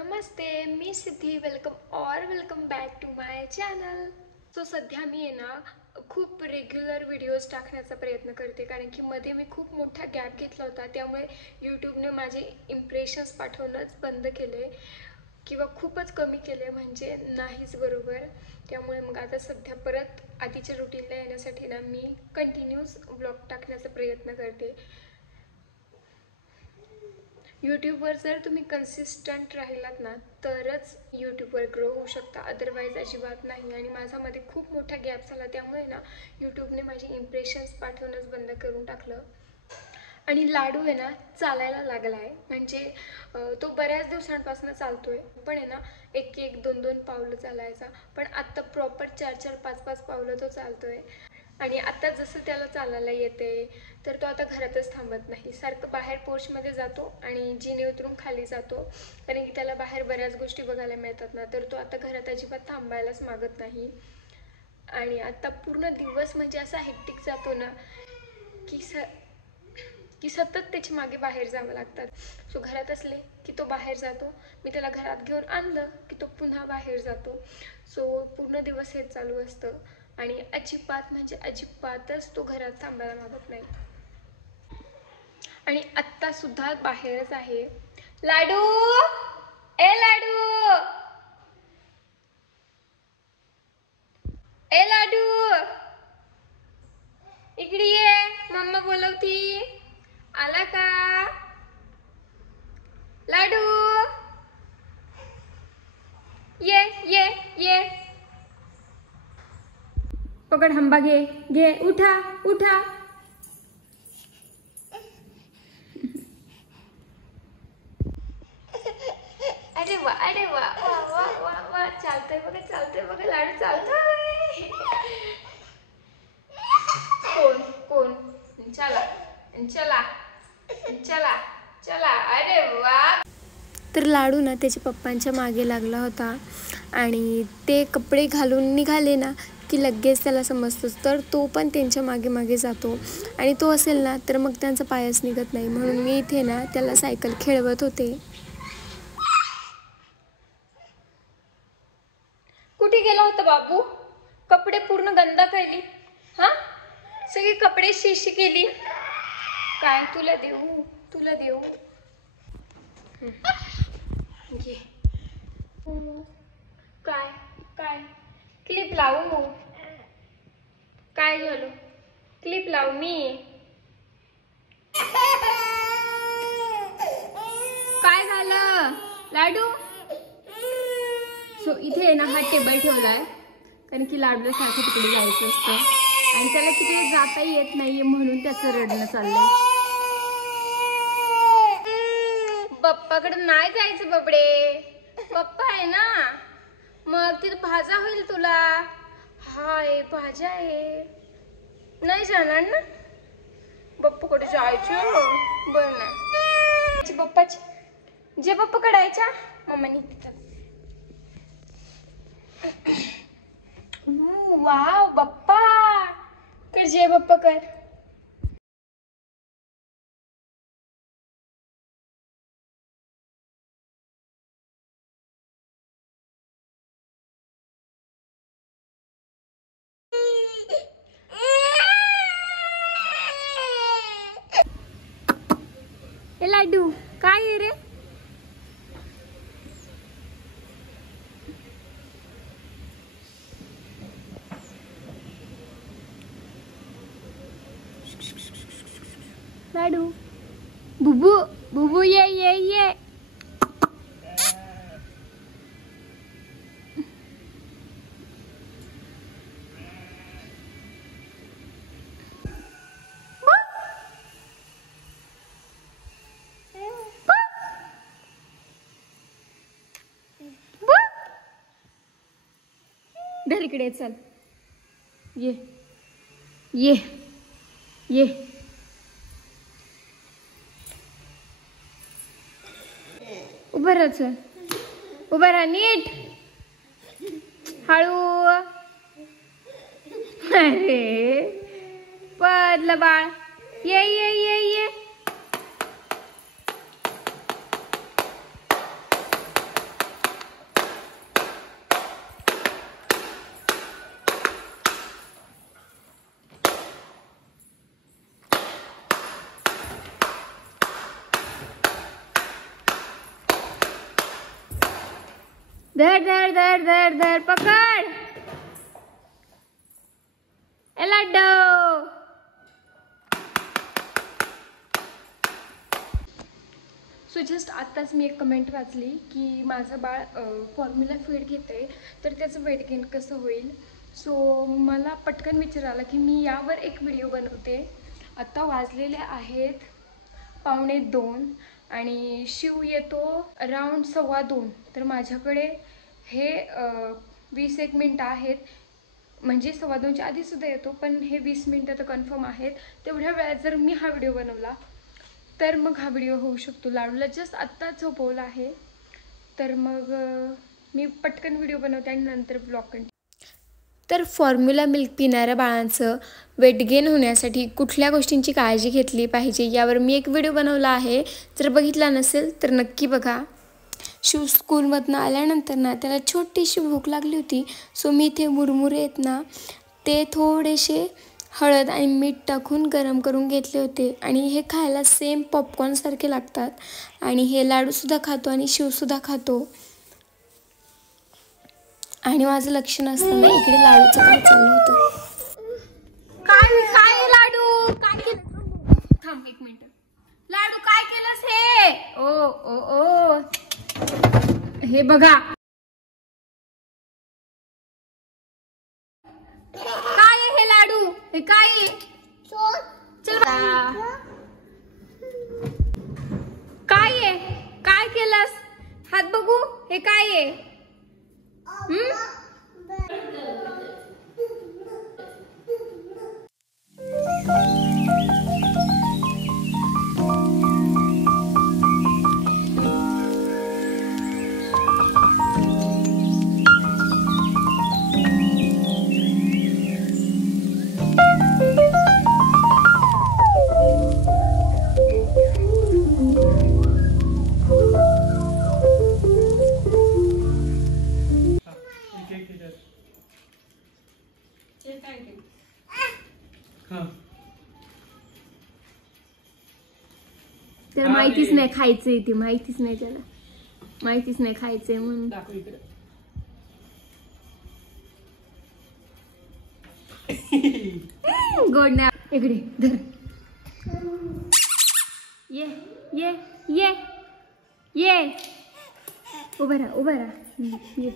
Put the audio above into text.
नमस्ते, मी Siddhi. Welcome back to my channel. So सध्या मी आहे ना खूप रेग्युलर व्हिडिओज टाकण्याचा प्रयत्न करते, कारण की मध्ये मी खूप मोठा गॅप घेतला होता. त्यामुळे यूट्यूबने माझे इम्प्रेशन्स पाठवणंच बंद केले किंवा खूपच कमी केले, म्हणजे नाहीच बरोबर. त्यामुळे मग आता सध्या परत आधीच्या रुटीनला येण्यासाठी ना मी कंटिन्यूस ब्लॉग टाकण्याचा प्रयत्न करते. यूट्यूबवर जर तुम्ही कन्सिस्टंट राहिलात ना तरच यूट्यूबवर ग्रो होऊ शकता, अदरवाईज अजिबात नाही. आणि माझ्यामध्ये खूप मोठा गॅप झाला, त्यामुळे ना यूट्यूबने माझे इम्प्रेशन्स पाठवणंच बंद करून टाकलं. आणि लाडू आहे ना चालायला लागला आहे, म्हणजे तो बऱ्याच दिवसांपासून चालतोय, पण आहे ना एक एक दोन दोन पावलं चालायचा, पण आत्ता प्रॉपर 4-4, 5-5 पावलं तो चालतोय. आणि आता जसं त्याला चालायला येते तर तो आता घरातच थांबत नाही, सारखं बाहेर पोर्चमध्ये जातो आणि जिने उतरून खाली जातो, कारण की त्याला बाहेर बऱ्याच गोष्टी बघायला मिळतात ना. तर तो आता घरात अजिबात थांबायलाच मागत नाही. आणि आता पूर्ण दिवस म्हणजे असा हेक्टिक जातो ना की सतत त्याच्या मागे बाहेर जावं लागतात. सो घरात असले की तो बाहेर जातो, मी त्याला घरात घेऊन आणलं की तो पुन्हा बाहेर जातो. सो पूर्ण दिवस हेच चालू असतं आणि अजिबात म्हणजे अजिबातच तो घरात थांबायला मागत नाही. आणि आत्ता सुद्धा बाहेरच आहे. लाडू, ए लाडू, ए लाडू, इकडे ये, मम्मा बोलवती. आला का लाडू? ये ये ये, पकड हंबा, घे घे, उठा उठा. अरे वा अरे वा वा वा वा वा, चालतोय बघा लाडू चालतोय. कोण कोण, चला चला चला चला, अरे वा. तर लाडू ना त्याच्या पप्पांच्या मागे लागला होता आणि ते कपडे घालून निघाले ना की लगेच त्याला समजतंच, तर तो पण त्यांच्या मागे मागे जातो. आणि तो असेल ना तर मग त्यांचा पायच निघत नाही, म्हणून मी इथे ना त्याला सायकल खेळवत होते. कुठे गेला होता बाबू? कपडे पूर्ण गंदा केली, हा सगळे कपडे शिशी केली. काय तुला देऊ घे. काय काय क्लिप लावू? काय झालं? क्लिप लावू मी? काय झालं लाडू? सो इथे ना हा टेबल ठेवलाय, कारण की लाडूला सारखं तिकडे जायचं असतं आणि त्याला तिकडे जाता येत नाहीये, म्हणून त्याचं रडणं चाललंय. पप्पाकडे नाही जायचं बबडे, पप्पा आहे ना, मग तिथे भाजा होईल तुला. हाय भाज्या आहे, नाही जाणार ना पप्पाकडे जायचं. बरं नाही पप्पाची, जे पप्पाकडे जायच्या मम्मानी तिथं. वाव बाप्पा कर, जय बाप्पा कर. ए लाडू, काय आहे रे? लाडू, बुबू बुबू, ये ये ये. धर इकडे, चल ये ये ये. उभं राहा, चल उभं राहा नीट, हळू. अरे पडलं बाळ, ये ये ये ये. धर धर धर धर धर पकड ए लाडू. सो जस्ट आत्ताच मी एक कमेंट वाचली की माझं बाळ फॉर्म्युला फीड घेते तर त्याचं वेट गेन कसं होईल. सो मला पटकन विचार आला की मी यावर एक व्हिडिओ बनवते. आत्ता वाजलेले आहेत 1:45 आणि शिव येतो अराउंड 2:15. तर माझ्याकडे हे 20 मिनटं आहेत. म्हणजे 2:15च्या आधीसुद्धा येतो पण हे 20 मिनटं तर कन्फर्म आहेत. तेवढ्या वेळात जर मी हा व्हिडिओ बनवला तर मग हा व्हिडिओ होऊ शकतो. लाडूला जस्ट आत्ता झोपवलं आहे तर मग मी पटकन व्हिडिओ बनवते आणि नंतर ब्लॉग कंटिन्यू. तर फॉर्म्युला मिल्क पिणाऱ्या बाळांचं वेट गेन होण्यासाठी कुठल्या गोष्टींची काळजी घेतली पाहिजे यावर मी एक व्हिडिओ बनवला आहे. जर बघितला नसेल तर नक्की बघा. शिव स्कूलमधनं आल्यानंतर ना त्याला छोटीशी भूक लागली होती. सो मी इथे मुरमुरे आहेत ना ते थोडेसे हळद आणि मीठ टाकून गरम करून घेतले होते आणि हे खायला सेम पॉपकॉर्नसारखे लागतात. आणि हे लाडूसुद्धा खातो आणि शिवसुद्धा खातो. आणि माझं लक्ष नसताना इकडे लाडूचं काय चाललं होतं. काय काय लाडू काय केलं. थांब 1 मिनिट. लाडू काय केलंस हे. ओ ओ ओ हे बघा काय आहे हे लाडू. हे काय आहे. काय आहे काय केलंस. हात बघू हे काय आहे. त्याला माहितीच नाही खायचंय. ते माहितीच नाही त्याला माहितीच नाही खायचंय म्हणून. गोड नाही. इकडे धर. ये ये ये ये उभा राहा उभा राहा. ये